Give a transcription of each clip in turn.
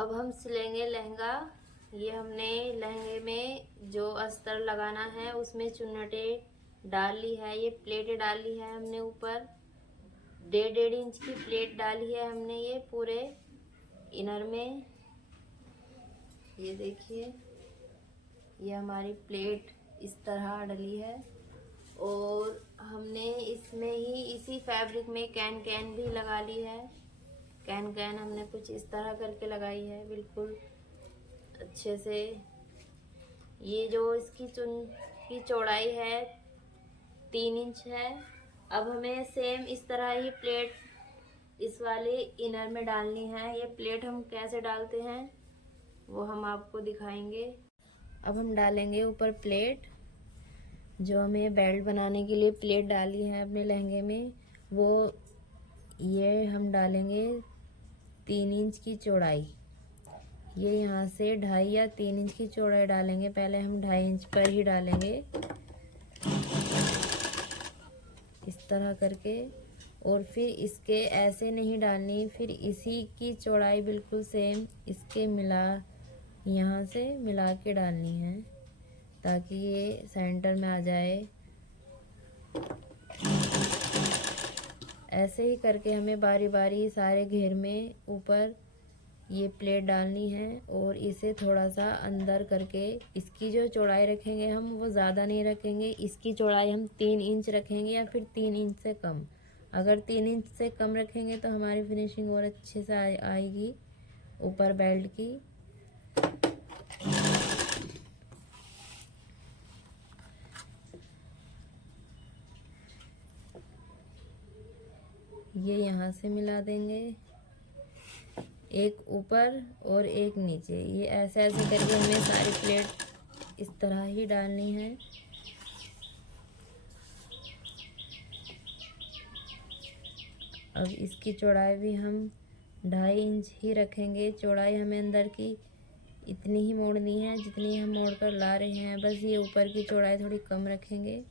अब हम सिलेंगे लहंगा। ये हमने लहंगे में जो अस्तर लगाना है उसमें चुन्नटे डाल ली है, ये प्लेटें डाल ली है हमने ऊपर। 1.5 इंच की प्लेट डाली है हमने ये पूरे इनर में। ये देखिए, ये हमारी प्लेट इस तरह डली है। और हमने इसमें ही इसी फैब्रिक में कैन कैन भी लगा ली है। कैन कैन हमने कुछ इस तरह करके लगाई है बिल्कुल अच्छे से। ये जो इसकी चुन की चौड़ाई है 3 इंच है। अब हमें सेम इस तरह ही प्लेट इस वाले इनर में डालनी है। ये प्लेट हम कैसे डालते हैं वो हम आपको दिखाएंगे। अब हम डालेंगे ऊपर प्लेट। जो हमें बेल्ट बनाने के लिए प्लेट डाली है अपने लहंगे में, वो ये हम डालेंगे 3 इंच की चौड़ाई। ये यहाँ से 2.5 या 3 इंच की चौड़ाई डालेंगे। पहले हम 2.5 इंच पर ही डालेंगे इस तरह करके। और फिर इसके ऐसे नहीं डालनी, फिर इसी की चौड़ाई बिल्कुल सेम इसके यहाँ से मिला के डालनी है ताकि ये सेंटर में आ जाए। ऐसे ही करके हमें बारी बारी सारे घेर में ऊपर ये प्लेट डालनी है और इसे थोड़ा सा अंदर करके इसकी जो चौड़ाई रखेंगे हम वो ज़्यादा नहीं रखेंगे। इसकी चौड़ाई हम 3 इंच रखेंगे या फिर 3 इंच से कम। अगर 3 इंच से कम रखेंगे तो हमारी फिनिशिंग और अच्छे से आएगी ऊपर बेल्ट की। ये यहाँ से मिला देंगे, एक ऊपर और एक नीचे। ये ऐसे ऐसे करके हमें सारी प्लेट इस तरह ही डालनी है। अब इसकी चौड़ाई भी हम 2.5 इंच ही रखेंगे। चौड़ाई हमें अंदर की इतनी ही मोड़नी है जितनी हम मोड़ कर ला रहे हैं। बस ये ऊपर की चौड़ाई थोड़ी कम रखेंगे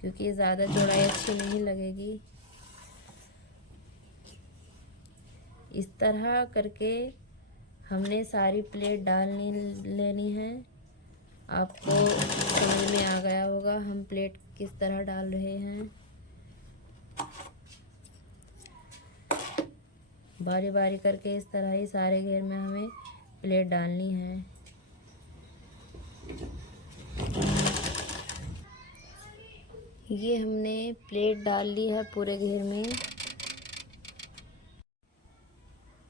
क्योंकि ये ज़्यादा चौड़ाई अच्छी नहीं लगेगी। इस तरह करके हमने सारी प्लेट लेनी है। आपको समझ में आ गया होगा हम प्लेट किस तरह डाल रहे हैं। बारी बारी करके इस तरह ही सारे घेर में हमें प्लेट डालनी है। ये हमने प्लेट डाल ली है पूरे घेर में।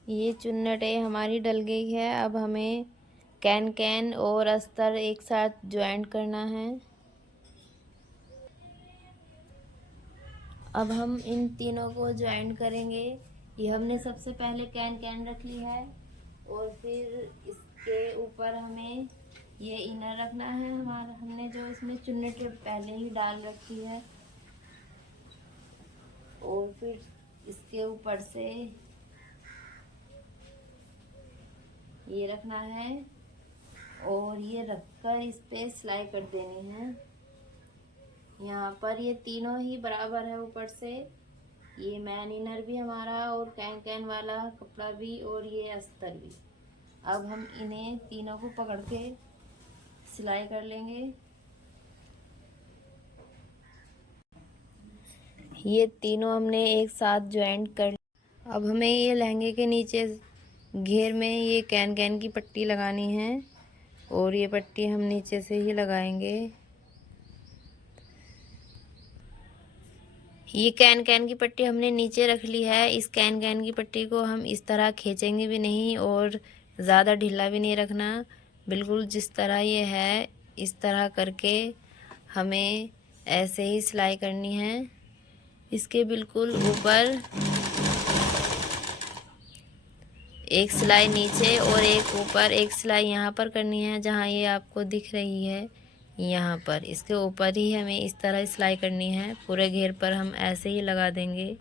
ये चुन्नटें हमारी डल गई है। अब हमें कैन कैन और अस्तर एक साथ ज्वाइंट करना है। अब हम इन तीनों को ज्वाइंट करेंगे। ये हमने सबसे पहले कैन कैन रख ली है और फिर इसके ऊपर हमें ये इनर रखना है हमारा। हमने जो इसमें चुन्नटें पहले ही डाल रखी है और फिर इसके ऊपर से ये रखना है और ये रखकर इस पे सिलाई कर देनी है। यहाँ पर ये तीनों ही बराबर है ऊपर से। ये मैन इनर भी हमारा और कैन कैन वाला कपड़ा भी और ये अस्तर भी। अब हम इन्हें तीनों को पकड़ के सिलाई कर लेंगे। ये तीनों हमने एक साथ ज्वाइंट कर। अब हमें ये लहंगे के नीचे घेर में ये कैन कैन की पट्टी लगानी है और ये पट्टी हम नीचे से ही लगाएंगे। ये कैन कैन की पट्टी हमने नीचे रख ली है। इस कैन कैन की पट्टी को हम इस तरह खींचेंगे भी नहीं और ज़्यादा ढीला भी नहीं रखना। बिल्कुल जिस तरह ये है इस तरह करके हमें ऐसे ही सिलाई करनी है। इसके बिल्कुल ऊपर एक सिलाई नीचे और एक ऊपर, एक सिलाई यहाँ पर करनी है जहाँ ये आपको दिख रही है। यहाँ पर इसके ऊपर ही हमें इस तरह सिलाई करनी है। पूरे घेर पर हम ऐसे ही लगा देंगे।